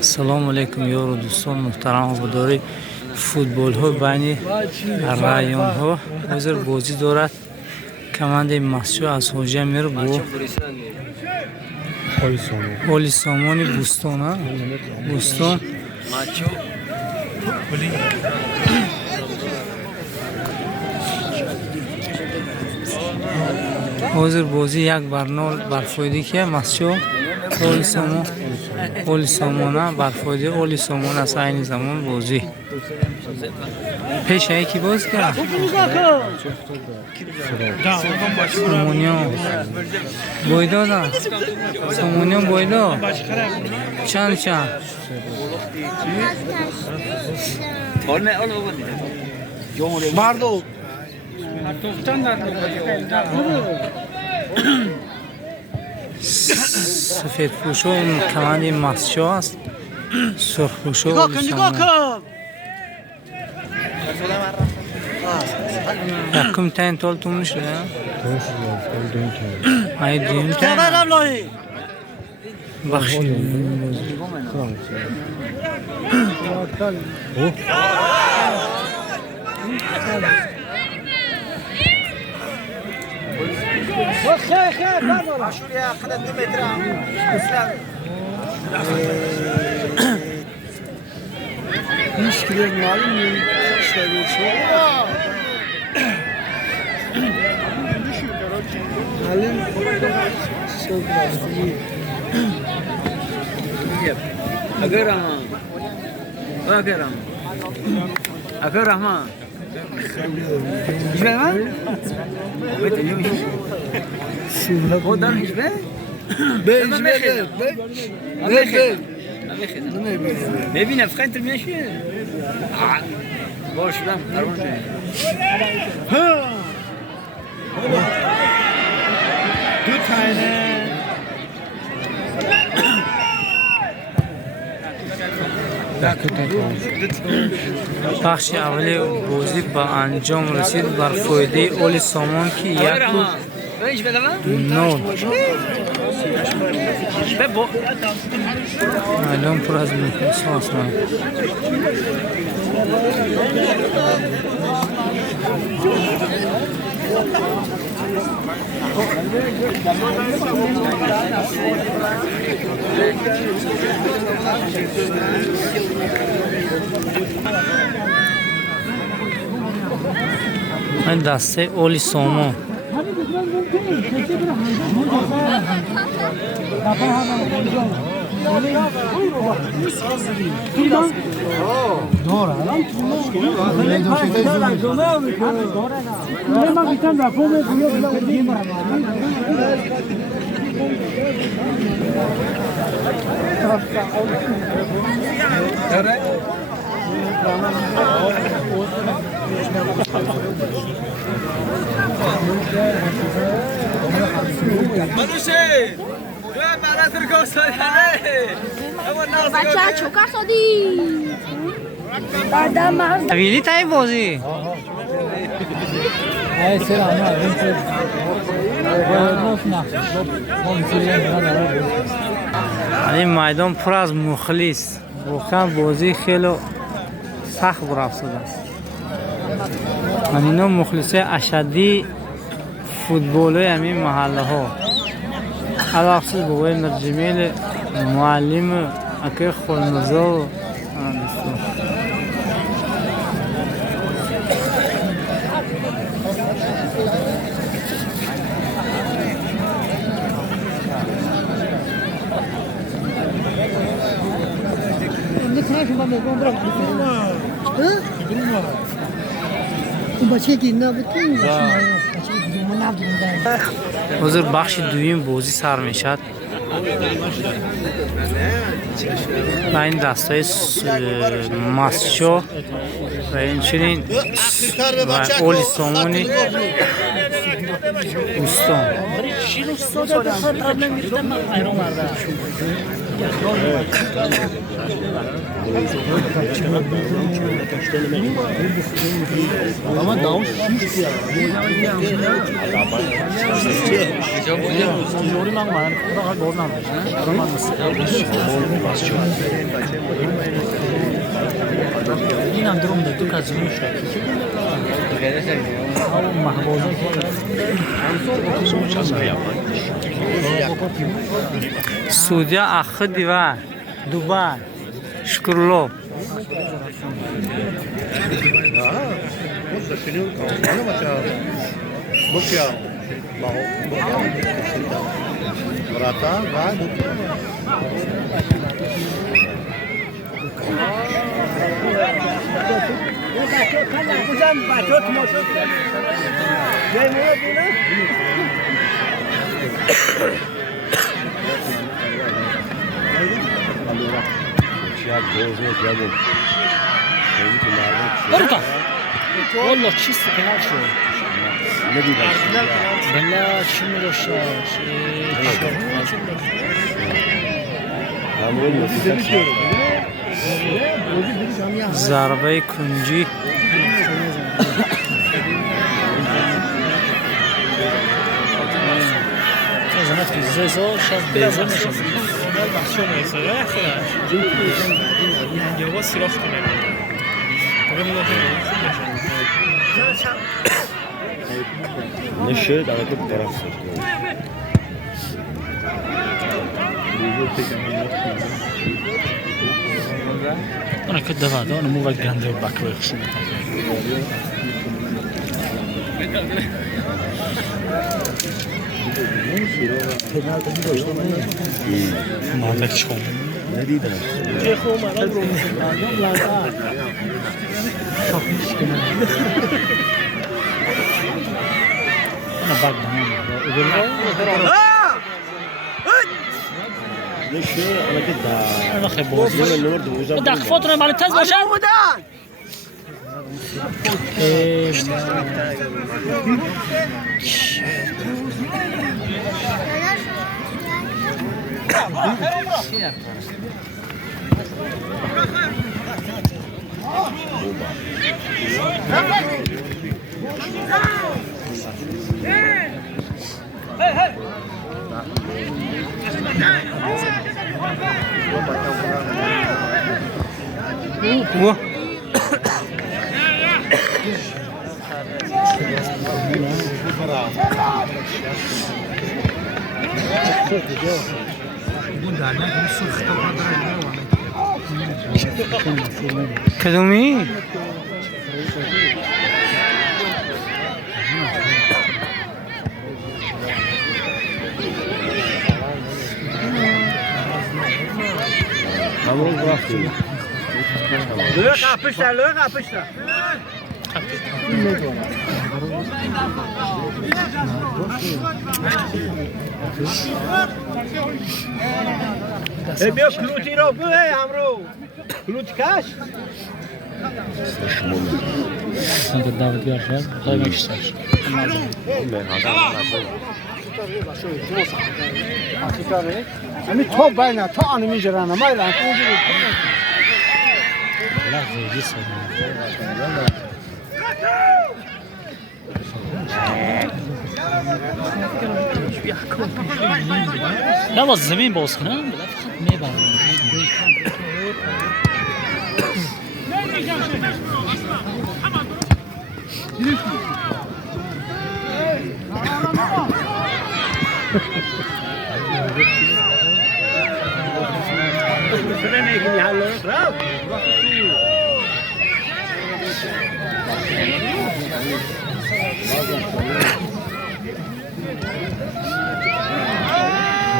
السلام علیکم یارو دوستان محترم هواداری فوتبال ها بین رایان ها حاضر بازی دارد. کمانده مسجو از حوجه میره با اولی سامانی بوستان ها بوستان حاضر بازی یک برنال برفایدی که مسجو اولی سامان برفایده اولی سامان از این زمان بازی پیش یکی باز کرد سامانیان بایدا دا سامانیان بایدا چند مردو سفید پوشو این کمانی مسجو است سرخ پوشو نگاه کن یکم تاین تول تو میشه های دیم تاین بخشی مشكلة معلومة اشتغل شوية معلم سوق راستي أكرم أكرم أكرم إيش بقى؟ هو ده إيش بقى؟ ببینم فقط میشه باش شدم قربون دو تاینه بخش اولی بازی با انجام رسید بر فایده اولی سامان که یک نول الان پر از مخلص هست. این دسته اولی سامان بچه چوکر سادی اویلی تایی بازی این میدان پر از مخلص واقعا بازی خیلی سخت برافته است. من اینا مخلصه اشدی فوتبال همین محله ها علاقه بوی مرجمیل معلم اکی خونزو حضور بخش دویم بازی سر میشد و این دستای مسجو و این چنین و اولی سامونی استان اینم درم ده تو کازینو شد او محبوبه سعودیا اخ دیوا دبی شکرلو برتا والله چیست کنار شد بلا چی می‌داشت ضربه کنجی زحمت که زیزا شاید بیزا میشه نشه در که طرف انا كنت دفعت انا مو بقى وباكل خشم ما عندك شغل ندیدم انا بقى نشه انا كده انا خبوز الورد وزاد بدك فتره مع التاز باشه و کدومی؟ همون رفتیم بیا کلوتی رو بگو امرو کلوت کش انت دعوتگار شد خیلی میشتش همین تو بینه تو آنو میجرانه ما ایلان لا زیدی سر نه باز زمین باز کنم میبرم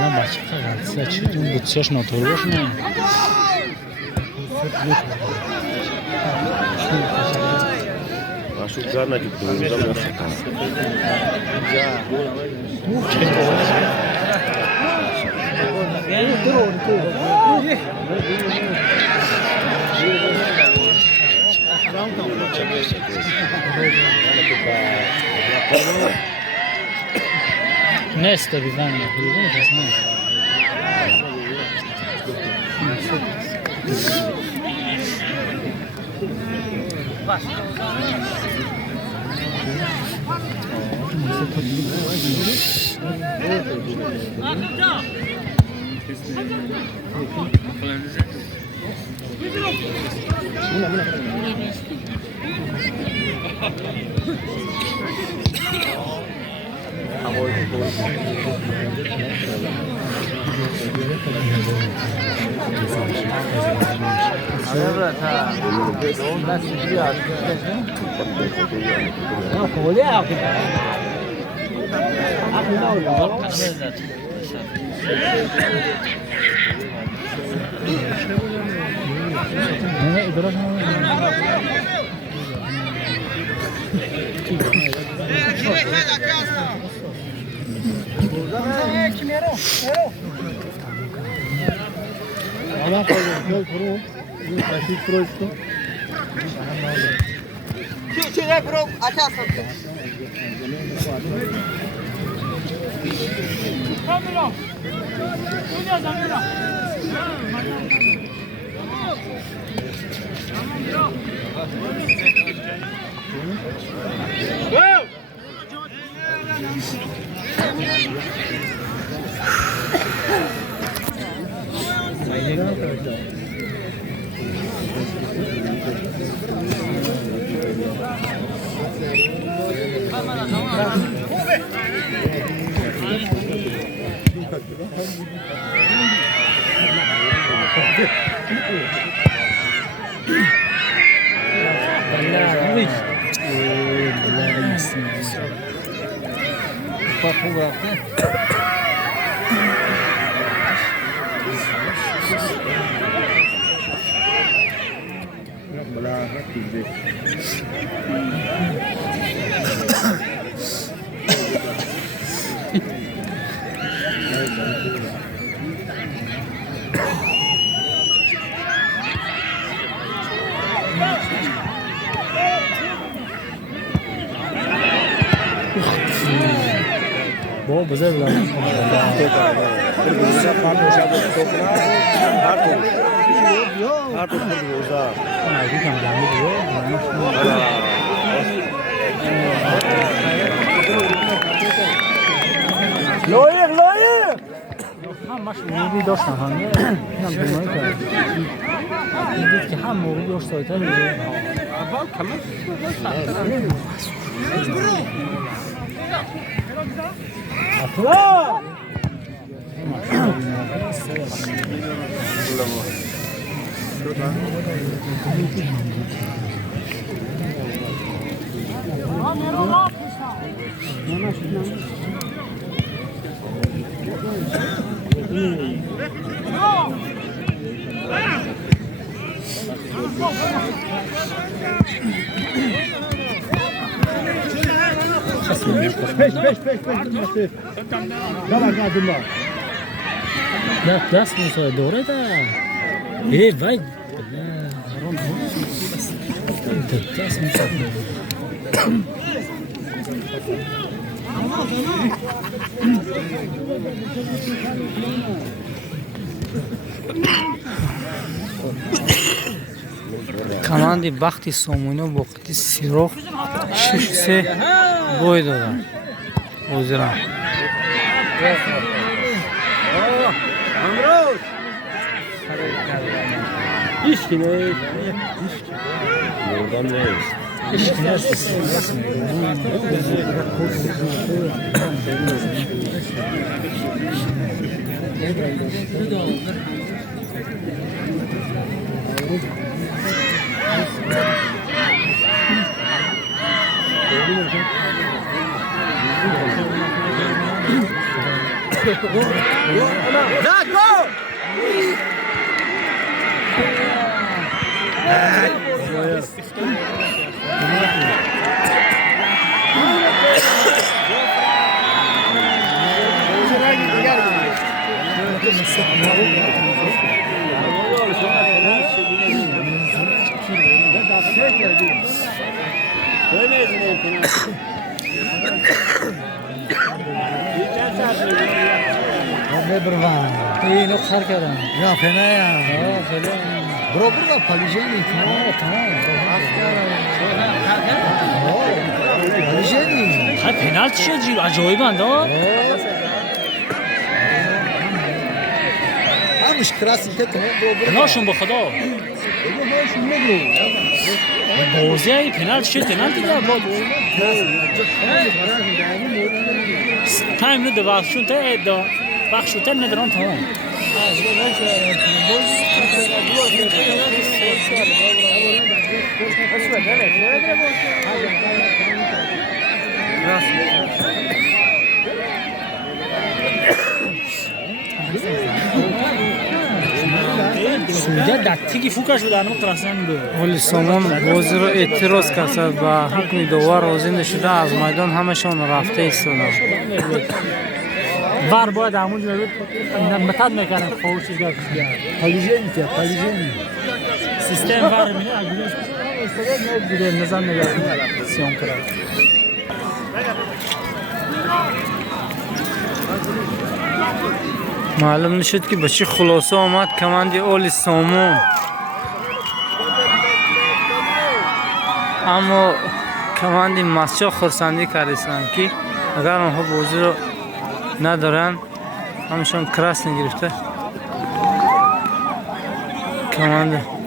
نه بچه خیلی چی اون بوتساش ناتور باش نه Acho que na que Nesta Bivania, Bom, mas é verdade. Loyer! همش موردی داشتن همه اینم بیماری کرد دید که هم موردی داشت سایت هم اطلاع! دست موسای دوره ده ای وای دست موسای команди бахти сомуно бо қити сирох 6-3 бой доданд ҳозирам امروز Hiç ne? Oradan neyiz? بروان اینو خر کردم یا فنایا خیلی برو پالیجنی تمام پالیجنی های پنالتی شد جیب عجایب اندا همش کراسی که تمام برو پنالشون به خدا بازی های پنالتی شد پنالتی ده بود تایم نده بخشون تا ایدا بخشون تا ندارن تمام سویا دکتیکی فوکش بدن و ترسن به ولی سامان بازی رو اعتراض کرد با حکم داور راضی نشده از میدان همشان رفته ایستادن وار باید همون جلو متد میکنن خوشی گفت پالیجنی که پالیجنی سیستم وار میره اگه نظام نگاه سیون کرد معلوم نشد که بچه خلاصه آمد کماندی اول سامان اما کماندی مسجد خرسندی کردن که اگر آنها بازی رو ندارن همشان کراس نگرفته کماند